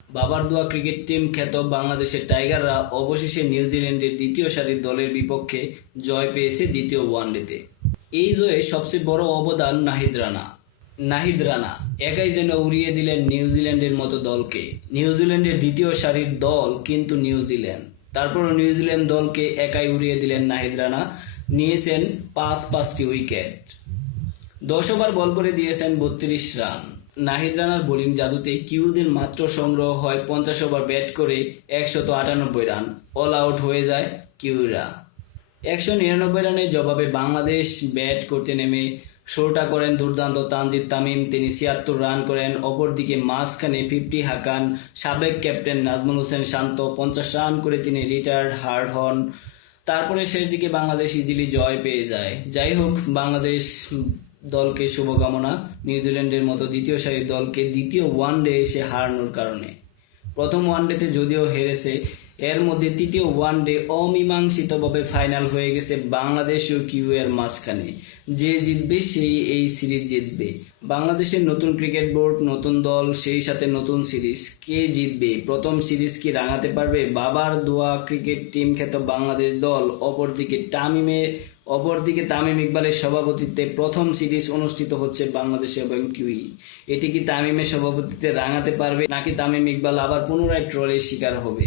বাবার দোয়া cricket team খ্যাত বাংলাদেশের টাইগাররা অবশেষে নিউজিল্যান্ডের দ্বিতীয় সারির দলের বিপক্ষে জয় পেয়েছে দ্বিতীয় ওয়ানডেতে। এই জয়ে সবচেয়ে বড় অবদান নাহিদ রানা একাই যেন উড়িয়ে দিলেন নিউজিল্যান্ডের মতো দলকে। নিউজিল্যান্ডের দ্বিতীয় সারির দল কিন্তু নিউজিল্যান্ড, তারপরও নিউজিল্যান্ড দলকে একাই উড়িয়ে দিলেন নাহিদ রানা। নিয়েছেন পাঁচটি উইকেট, 10 ওভার বল করে দিয়েছেন 32 রান। নাহিদ রানার বোলিং জাদুতে কিউদের মাত্র সংগ্রহ হয় 50 ওভার ব্যাট করে 198 রান। অল আউট হয়ে যায় কিউরা। 199 রানের জবাবে বাংলাদেশ ব্যাট করতে নেমে শোটা করেন দুর্দান্ত তানজিদ তামিম, তিনি 76 রান করেন। অপরদিকে মাঝখানে 50 হাঁকান সাবেক ক্যাপ্টেন নাজমুল হোসেন শান্ত, 50 রান করে তিনি রিটায়ার্ড হার্ড হন। তারপরে শেষ দিকে বাংলাদেশ ইজিলি জয় পেয়ে যায়। যাই হোক, বাংলাদেশ দলকে শুভকামনা নিউজিল্যান্ডের মতো দ্বিতীয় সারির দলকে দ্বিতীয় ওয়ানডে এসে হারানোর কারণে। প্রথম ওয়ানডেতে যদিও হেরেছে, এর মধ্যে তৃতীয় ওয়ানডে অমীমাংসিতভাবে ফাইনাল হয়ে গেছে বাংলাদেশ ও কিউ এর মাঝখানে। যে জিতবে সেই এই সিরিজ জিতবে। বাংলাদেশের নতুন ক্রিকেট বোর্ড, নতুন দল, সেই সাথে নতুন সিরিজ। কে জিতবে? প্রথম সিরিজ কি রাঙাতে পারবে বাবার দোয়া ক্রিকেট টিম খ্যাত বাংলাদেশ দল? অপরদিকে তামিম ইকবালের সভাপতিত্বে প্রথম সিরিজ অনুষ্ঠিত হচ্ছে বাংলাদেশে এবং কিউই। এটি কি তামিমের সভাপতিত্বে রাঙাতে পারবে, নাকি তামিম ইকবাল আবার পুনরায় ট্রলের শিকার হবে?